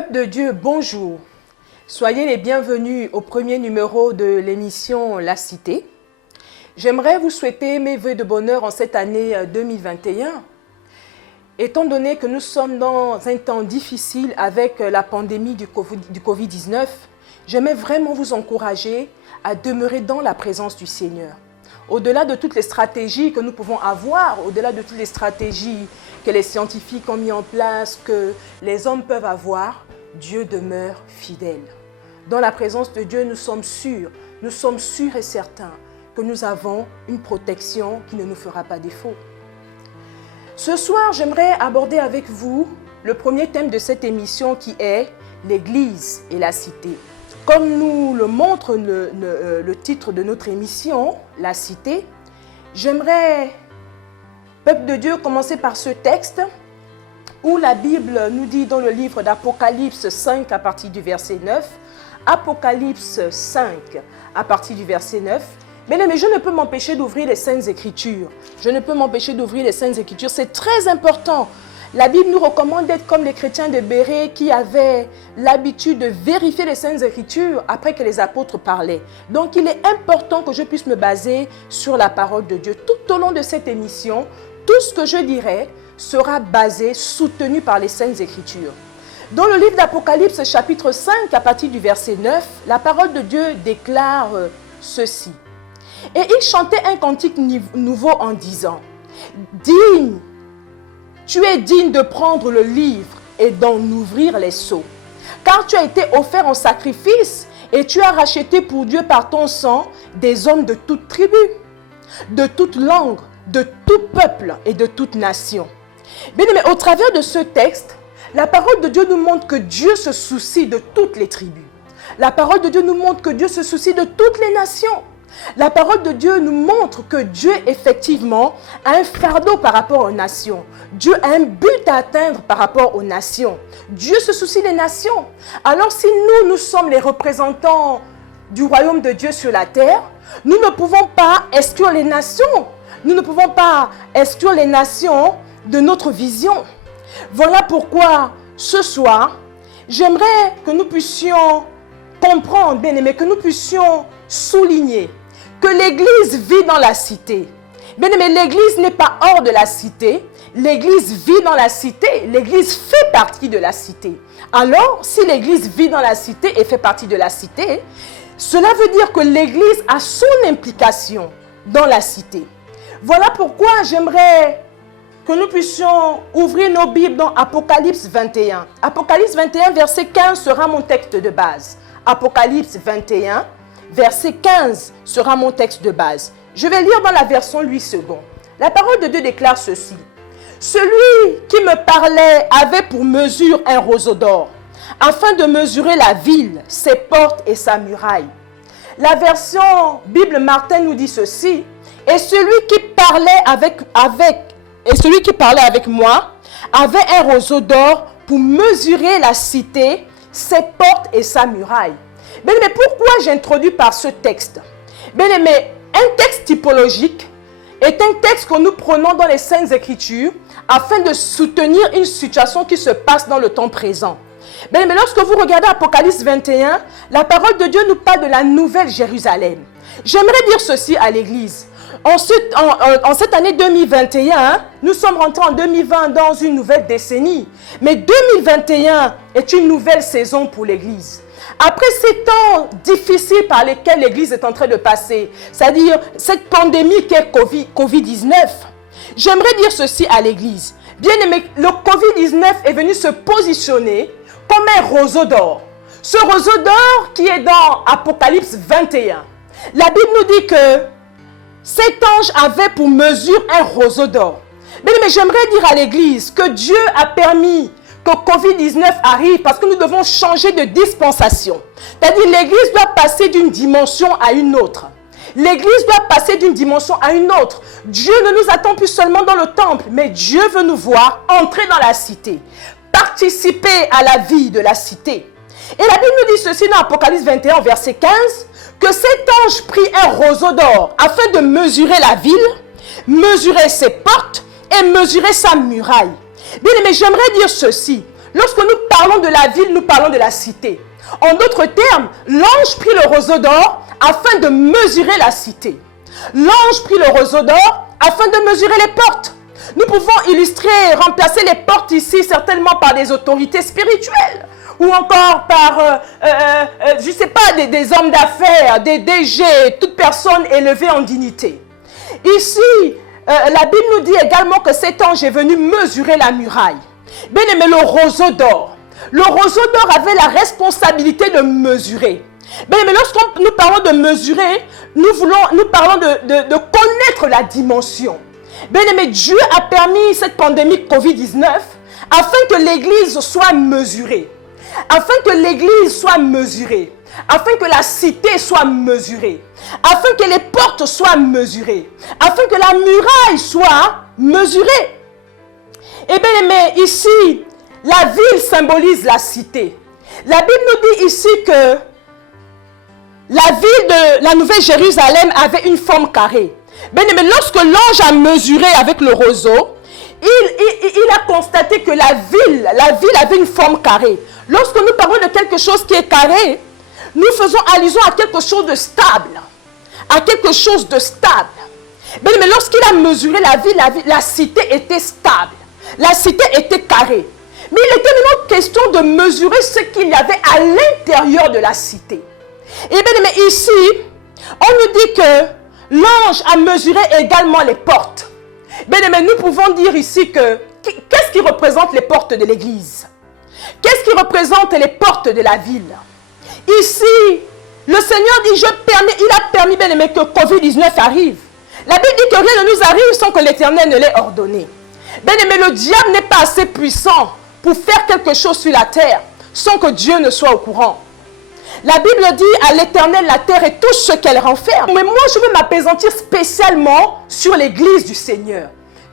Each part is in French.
Peuple de Dieu, bonjour. Soyez les bienvenus au premier numéro de l'émission La Cité. J'aimerais vous souhaiter mes vœux de bonheur en cette année 2021. Étant donné que nous sommes dans un temps difficile avec la pandémie du Covid-19, j'aimerais vraiment vous encourager à demeurer dans la présence du Seigneur. Au-delà de toutes les stratégies que nous pouvons avoir, au-delà de toutes les stratégies que les scientifiques ont mis en place, que les hommes peuvent avoir, Dieu demeure fidèle. Dans la présence de Dieu, nous sommes sûrs et certains que nous avons une protection qui ne nous fera pas défaut. Ce soir, j'aimerais aborder avec vous le premier thème de cette émission qui est l'Église et la Cité. Comme nous le montre le titre de notre émission, La Cité, j'aimerais, peuple de Dieu, commencer par ce texte où la Bible nous dit dans le livre d'Apocalypse 5 à partir du verset 9, Apocalypse 5 à partir du verset 9, mais je ne peux m'empêcher d'ouvrir les Saintes Écritures. C'est très important. La Bible nous recommande d'être comme les chrétiens de Bérée qui avaient l'habitude de vérifier les Saintes Écritures après que les apôtres parlaient. Donc, il est important que je puisse me baser sur la parole de Dieu. Tout au long de cette émission, tout ce que je dirai sera basé, soutenu par les Saintes Écritures. Dans le livre d'Apocalypse, chapitre 5, à partir du verset 9, la parole de Dieu déclare ceci. « Et il chantait un cantique nouveau en disant, « Digne, tu es digne de prendre le livre et d'en ouvrir les sceaux, car tu as été offert en sacrifice et tu as racheté pour Dieu par ton sang des hommes de toute tribu, de toute langue, de tout peuple et de toute nation. » Bien, mais au travers de ce texte, la parole de Dieu nous montre que Dieu se soucie de toutes les tribus. La parole de Dieu nous montre que Dieu se soucie de toutes les nations. La parole de Dieu nous montre que Dieu, effectivement, a un fardeau par rapport aux nations. Dieu a un but à atteindre par rapport aux nations. Dieu se soucie des nations. Alors si nous sommes les représentants du royaume de Dieu sur la terre, nous ne pouvons pas exclure les nations. Nous ne pouvons pas exclure les nations de notre vision. Voilà pourquoi, ce soir, j'aimerais que nous puissions comprendre, bien aimé, que nous puissions souligner que l'Église vit dans la cité. Bien aimé, l'Église n'est pas hors de la cité. L'Église vit dans la cité. L'Église fait partie de la cité. Alors, si l'Église vit dans la cité et fait partie de la cité, cela veut dire que l'Église a son implication dans la cité. Voilà pourquoi j'aimerais que nous puissions ouvrir nos Bibles dans Apocalypse 21. Apocalypse 21, verset 15 sera mon texte de base. Apocalypse 21, verset 15 sera mon texte de base. Je vais lire dans la version Louis II. La parole de Dieu déclare ceci. Celui qui me parlait avait pour mesure un roseau d'or, afin de mesurer la ville, ses portes et sa muraille. La version Bible Martin nous dit ceci. Et celui qui parlait avec moi avait un roseau d'or pour mesurer la cité, ses portes et sa muraille. Bien aimé, pourquoi j'introduis par ce texte? Bien aimé, un texte typologique est un texte que nous prenons dans les Saintes Écritures afin de soutenir une situation qui se passe dans le temps présent. Bien aimé, lorsque vous regardez Apocalypse 21, la parole de Dieu nous parle de la nouvelle Jérusalem. J'aimerais dire ceci à l'Église. En cette année 2021, nous sommes rentrés en 2020 dans une nouvelle décennie. Mais 2021 est une nouvelle saison pour l'Église. Après ces temps difficiles par lesquels l'Église est en train de passer, c'est-à-dire cette pandémie qui est Covid-19, j'aimerais dire ceci à l'Église. Bien aimé, le Covid-19 est venu se positionner comme un roseau d'or. Ce roseau d'or qui est dans Apocalypse 21. La Bible nous dit que cet ange avait pour mesure un roseau d'or. Mais j'aimerais dire à l'Église que Dieu a permis que Covid-19 arrive parce que nous devons changer de dispensation. C'est-à-dire l'Église doit passer d'une dimension à une autre. L'Église doit passer d'une dimension à une autre. Dieu ne nous attend plus seulement dans le temple, mais Dieu veut nous voir entrer dans la cité, participer à la vie de la cité. Et la Bible nous dit ceci dans Apocalypse 21, verset 15, que cet ange prit un roseau d'or afin de mesurer la ville, mesurer ses portes et mesurer sa muraille. Bien aimé, j'aimerais dire ceci. Lorsque nous parlons de la ville, nous parlons de la cité. En d'autres termes, l'ange prit le roseau d'or afin de mesurer la cité. L'ange prit le roseau d'or afin de mesurer les portes. Nous pouvons illustrer, remplacer les portes ici certainement par des autorités spirituelles ou encore par, je ne sais pas, des hommes d'affaires, des DG, toute personne élevée en dignité. Ici, la Bible nous dit également que cet ange est venu mesurer la muraille. Bien aimé, le roseau d'or. Le roseau d'or avait la responsabilité de mesurer. Bien aimé, lorsque nous parlons de mesurer, nous parlons de connaître la dimension. Bien aimé, Dieu a permis cette pandémie Covid-19 afin que l'Église soit mesurée. Afin que l'Église soit mesurée. Afin que la cité soit mesurée. Afin que les portes soient mesurées. Afin que la muraille soit mesurée. Et bien aimé, ici, la ville symbolise la cité. La Bible nous dit ici que la ville de la Nouvelle Jérusalem avait une forme carrée. Bien aimé, lorsque l'ange a mesuré avec le roseau, il a constaté que la ville avait une forme carrée. Lorsque nous parlons de quelque chose qui est carré, nous faisons allusion à quelque chose de stable. À quelque chose de stable. Bien aimé, lorsqu'il a mesuré la ville, la cité était stable. La cité était carrée. Mais il était maintenant question de mesurer ce qu'il y avait à l'intérieur de la cité. Et bien aimé, ici, on nous dit que l'ange a mesuré également les portes. Bien aimé, nous pouvons dire ici que qu'est-ce qui représente les portes de l'église? Qu'est-ce qui représente les portes de la ville? Ici, le Seigneur dit, il a permis, bien aimé, que Covid-19 arrive. La Bible dit que rien ne nous arrive sans que l'Éternel ne l'ait ordonné. Bien aimé, le diable n'est pas assez puissant pour faire quelque chose sur la terre sans que Dieu ne soit au courant. La Bible dit à l'Éternel la terre et tout ce qu'elle renferme. Mais moi, je veux m'appesantir spécialement sur l'église du Seigneur.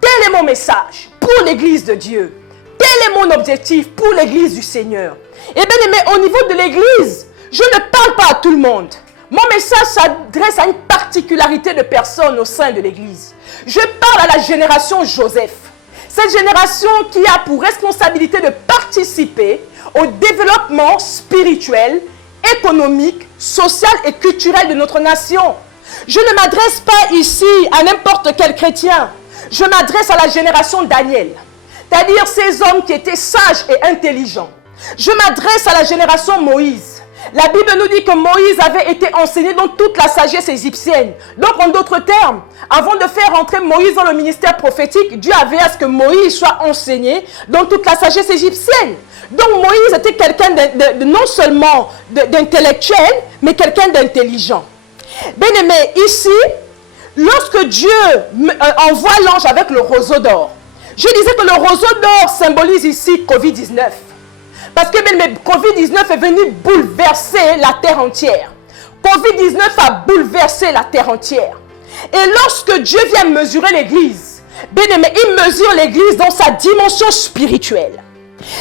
Tel est mon message pour l'église de Dieu. Tel est mon objectif pour l'église du Seigneur. Et bien aimé, au niveau de l'église, je ne parle pas à tout le monde. Mon message s'adresse à une particularité de personnes au sein de l'église. Je parle à la génération Joseph. Cette génération qui a pour responsabilité de participer au développement spirituel, économique, social et culturel de notre nation. Je ne m'adresse pas ici à n'importe quel chrétien. Je m'adresse à la génération Daniel, c'est-à-dire ces hommes qui étaient sages et intelligents. Je m'adresse à la génération Moïse. La Bible nous dit que Moïse avait été enseigné dans toute la sagesse égyptienne. Donc, en d'autres termes, avant de faire entrer Moïse dans le ministère prophétique, Dieu avait à ce que Moïse soit enseigné dans toute la sagesse égyptienne. Donc, Moïse était quelqu'un non seulement d'intellectuel, mais quelqu'un d'intelligent. Bien aimé, ici, lorsque Dieu envoie l'ange avec le roseau d'or, je disais que le roseau d'or symbolise ici Covid-19. Parce que Covid-19 est venu bouleverser la terre entière. Covid-19 a bouleversé la terre entière. Et lorsque Dieu vient mesurer l'église, bien aimé, il mesure l'église dans sa dimension spirituelle.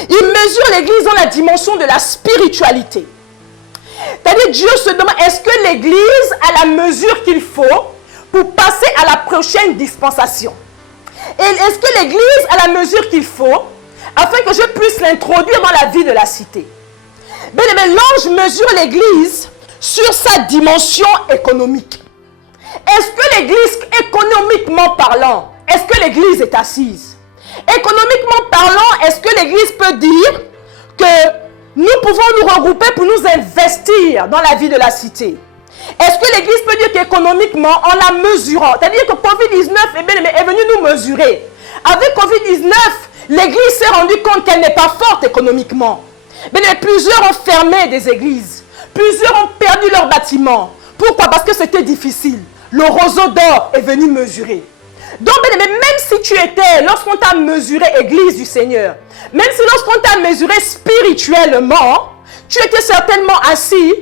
Il mesure l'église dans la dimension de la spiritualité. C'est-à-dire, Dieu se demande, est-ce que l'église a la mesure qu'il faut pour passer à la prochaine dispensation? Et est-ce que l'église a la mesure qu'il faut afin que je puisse l'introduire dans la vie de la cité? Bien aimé, l'ange mesure l'église sur sa dimension économique. Est-ce que l'église, économiquement parlant, est-ce que l'église est assise? Économiquement parlant, est-ce que l'église peut dire que nous pouvons nous regrouper pour nous investir dans la vie de la cité? Est-ce que l'église peut dire qu'économiquement, en la mesurant, c'est-à-dire que Covid-19 est venu nous mesurer. Avec Covid-19, l'église s'est rendue compte qu'elle n'est pas forte économiquement. Mais plusieurs ont fermé des églises. Plusieurs ont perdu leurs bâtiments. Pourquoi? Parce que c'était difficile. Le roseau d'or est venu mesurer. Donc, même si tu étais, lorsqu'on t'a mesuré église du Seigneur, même si lorsqu'on t'a mesuré spirituellement, tu étais certainement assis,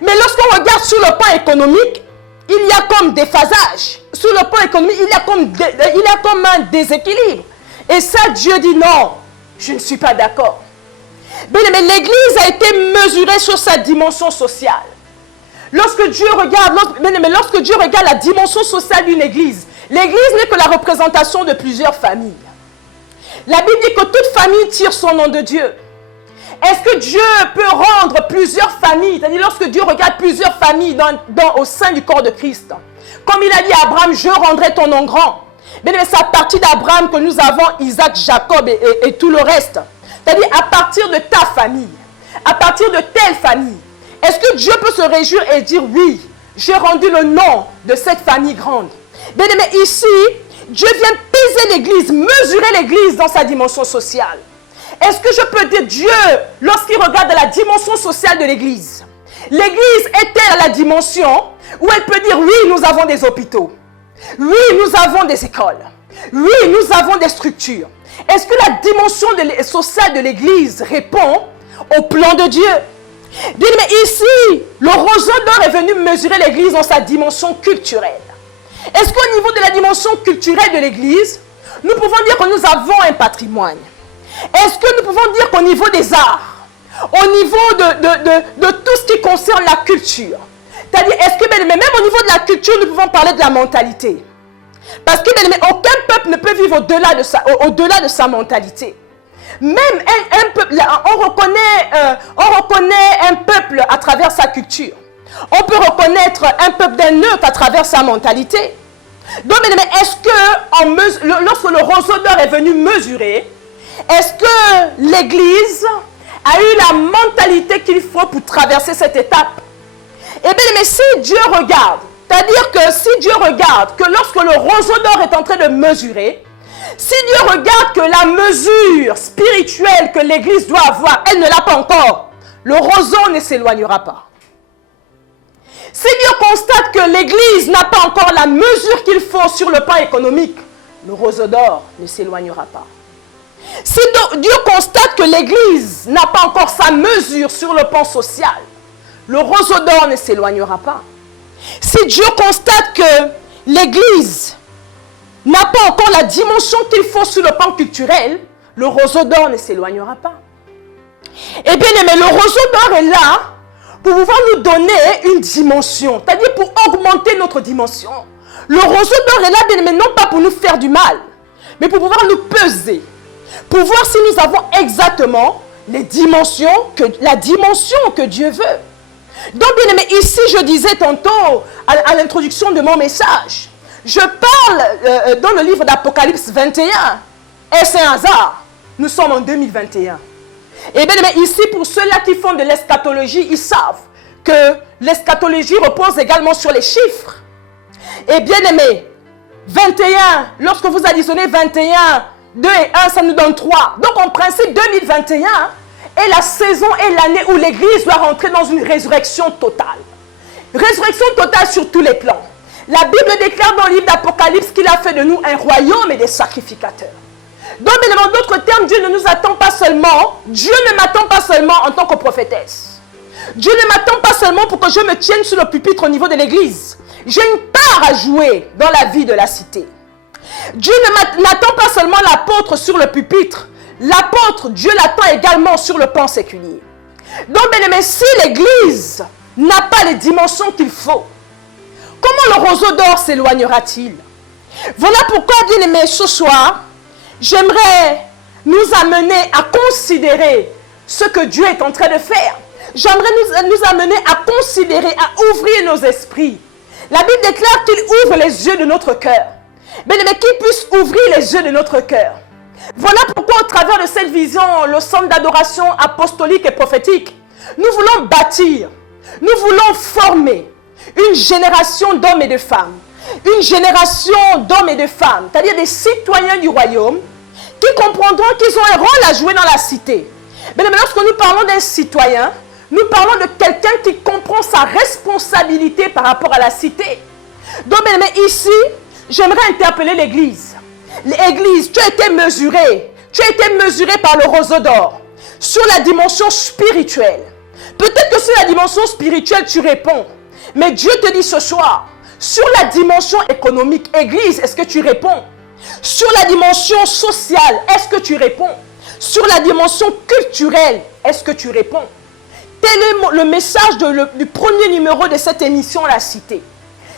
mais lorsqu'on regarde sur le plan économique, il y a comme des phasages. Sur le plan économique, il y a comme un déséquilibre. Et ça, Dieu dit non, je ne suis pas d'accord. Mais l'église a été mesurée sur sa dimension sociale. Lorsque Dieu regarde la dimension sociale d'une église, l'église n'est que la représentation de plusieurs familles. La Bible dit que toute famille tire son nom de Dieu. Est-ce que Dieu peut rendre plusieurs familles, c'est-à-dire lorsque Dieu regarde plusieurs familles au sein du corps de Christ, comme il a dit à Abraham, je rendrai ton nom grand. Bien, c'est à partir d'Abraham que nous avons Isaac, Jacob et tout le reste. C'est-à-dire à partir de ta famille, à partir de telle famille. Est-ce que Dieu peut se réjouir et dire oui, j'ai rendu le nom de cette famille grande? Bien, mais ici, Dieu vient peser l'église, mesurer l'église dans sa dimension sociale. Est-ce que je peux dire Dieu, lorsqu'il regarde la dimension sociale de l'église, l'église est-elle à la dimension où elle peut dire oui, nous avons des hôpitaux, oui, nous avons des écoles, oui, nous avons des structures. Est-ce que la dimension sociale de l'église répond au plan de Dieu? Bien, mais ici, le roseau d'or est venu mesurer l'église dans sa dimension culturelle. Est-ce qu'au niveau de la dimension culturelle de l'église, nous pouvons dire que nous avons un patrimoine? Est-ce que nous pouvons dire qu'au niveau des arts, au niveau de tout ce qui concerne la culture, c'est-à-dire, est-ce que même au niveau de la culture, nous pouvons parler de la mentalité? Parce que aucun peuple ne peut vivre au-delà de sa mentalité. Même un peuple, on reconnaît un peuple à travers sa culture. On peut reconnaître un peuple d'un neutre à travers sa mentalité. Donc, est-ce que lorsque le roseau d'or est venu mesurer, est-ce que l'Église a eu la mentalité qu'il faut pour traverser cette étape? Eh bien, mais si Dieu regarde, c'est-à-dire que si Dieu regarde que lorsque le roseau d'or est en train de mesurer, si Dieu regarde que la mesure spirituelle que l'Église doit avoir, elle ne l'a pas encore, le roseau ne s'éloignera pas. Si Dieu constate que l'Église n'a pas encore la mesure qu'il faut sur le plan économique, le roseau d'or ne s'éloignera pas. Si Dieu constate que l'Église n'a pas encore sa mesure sur le plan social, le roseau d'or ne s'éloignera pas. Si Dieu constate que l'Église n'a pas encore la dimension qu'il faut sur le plan culturel, le roseau d'or ne s'éloignera pas. Eh bien, mais le roseau d'or est là pour pouvoir nous donner une dimension, c'est-à-dire pour augmenter notre dimension. Le roseau d'or est là, bien, mais non pas pour nous faire du mal, mais pour pouvoir nous peser, pour voir si nous avons exactement la dimension que Dieu veut. Donc, bien aimé, ici, je disais tantôt, à l'introduction de mon message, je parle dans le livre d'Apocalypse 21. Est-ce un hasard? Nous sommes en 2021. Et bien aimé, ici, pour ceux-là qui font de l'eschatologie, ils savent que l'eschatologie repose également sur les chiffres. Et bien aimé, 21, lorsque vous additionnez 21, 2 et 1, ça nous donne 3. Donc, en principe, 2021 est la saison et l'année où l'Église doit rentrer dans une résurrection totale. Résurrection totale sur tous les plans. La Bible déclare dans le livre d'Apocalypse qu'il a fait de nous un royaume et des sacrificateurs. Donc, en d'autres termes, Dieu ne nous attend pas seulement, Dieu ne m'attend pas seulement en tant que prophétesse. Dieu ne m'attend pas seulement pour que je me tienne sur le pupitre au niveau de l'Église. J'ai une part à jouer dans la vie de la cité. Dieu n'attend pas seulement l'apôtre sur le pupitre. L'apôtre, Dieu l'attend également sur le plan séculier. Donc, bien aimé, si l'Église n'a pas les dimensions qu'il faut, comment le roseau d'or s'éloignera-t-il? Voilà pourquoi, bien aimé, ce soir, j'aimerais nous amener à considérer ce que Dieu est en train de faire. J'aimerais nous amener à considérer, à ouvrir nos esprits. La Bible déclare qu'il ouvre les yeux de notre cœur. Bien aimé, qu'il puisse ouvrir les yeux de notre cœur. Voilà pourquoi, au travers de cette vision, le centre d'adoration apostolique et prophétique, nous voulons bâtir, nous voulons former une génération d'hommes et de femmes. Une génération d'hommes et de femmes, c'est-à-dire des citoyens du royaume, qui comprendront qu'ils ont un rôle à jouer dans la cité. Mais lorsque nous parlons d'un citoyen, nous parlons de quelqu'un qui comprend sa responsabilité par rapport à la cité. Donc, ici, j'aimerais interpeller l'Église. L'Église, tu as été mesuré par le roseau d'or sur la dimension spirituelle. Peut-être que sur la dimension spirituelle, tu réponds. Mais Dieu te dit ce soir, sur la dimension économique, Église, est-ce que tu réponds? Sur la dimension sociale, est-ce que tu réponds? Sur la dimension culturelle, est-ce que tu réponds? Tel est le message du premier numéro de cette émission, La Cité.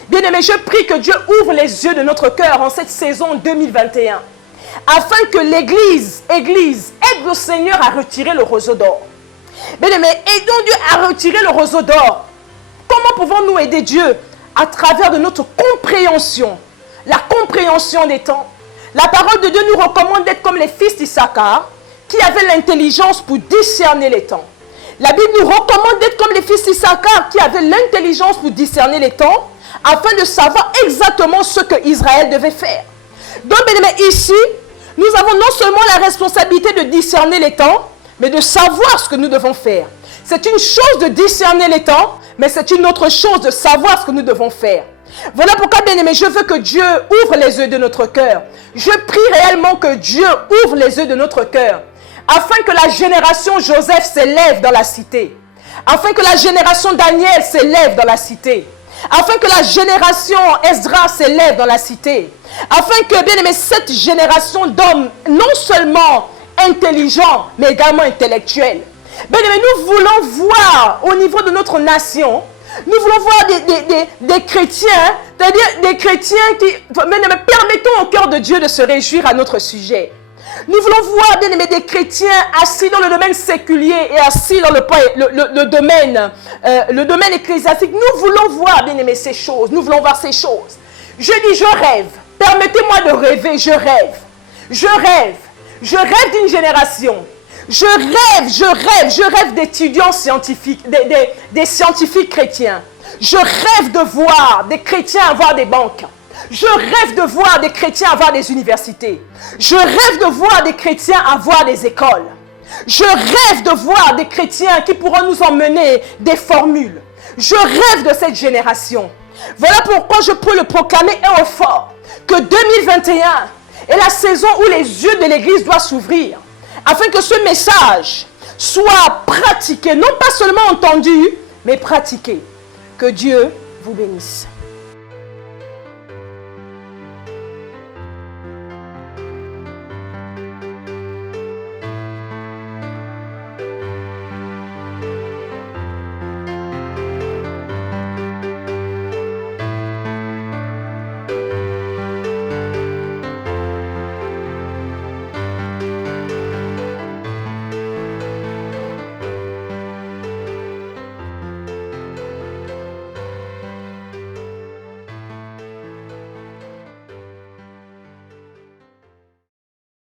Bien-aimé, je prie que Dieu ouvre les yeux de notre cœur en cette saison 2021, afin que l'Église aide le Seigneur à retirer le roseau d'or. Bien-aimés, aidons Dieu à retirer le roseau d'or. Comment pouvons-nous aider Dieu? À travers de notre compréhension. La compréhension des temps. La parole de Dieu nous recommande d'être comme les fils d'Issachar, qui avaient l'intelligence pour discerner les temps. La Bible nous recommande d'être comme les fils d'Issachar, qui avaient l'intelligence pour discerner les temps, afin de savoir exactement ce que Israël devait faire. Donc, bien aimés, ici, nous avons non seulement la responsabilité de discerner les temps, mais de savoir ce que nous devons faire. C'est une chose de discerner les temps, mais c'est une autre chose de savoir ce que nous devons faire. Voilà pourquoi, bien-aimés, je veux que Dieu ouvre les yeux de notre cœur. Je prie réellement que Dieu ouvre les yeux de notre cœur, afin que la génération Joseph s'élève dans la cité, afin que la génération Daniel s'élève dans la cité, afin que la génération Esdras s'élève dans la cité, afin que, bien-aimés, cette génération d'hommes non seulement intelligents, mais également intellectuels. Bien-aimés, nous voulons voir au niveau de notre nation, nous voulons voir des chrétiens, c'est-à-dire des chrétiens qui, bien-aimés, permettons au cœur de Dieu de se réjouir à notre sujet. Nous voulons voir, bien aimés, des chrétiens assis dans le domaine séculier et assis dans le domaine ecclésiastique. Nous voulons voir, bien aimés, ces choses. Nous voulons voir ces choses. Je dis, je rêve. Permettez-moi de rêver. Je rêve. Je rêve. Je rêve d'une génération. Je rêve d'étudiants scientifiques, des scientifiques chrétiens. Je rêve de voir des chrétiens avoir des banques. Je rêve de voir des chrétiens avoir des universités. Je rêve de voir des chrétiens avoir des écoles. Je rêve de voir des chrétiens qui pourront nous emmener des formules. Je rêve de cette génération. Voilà pourquoi je peux le proclamer haut et fort que 2021 est la saison où les yeux de l'Église doivent s'ouvrir afin que ce message soit pratiqué, non pas seulement entendu, mais pratiqué. Que Dieu vous bénisse.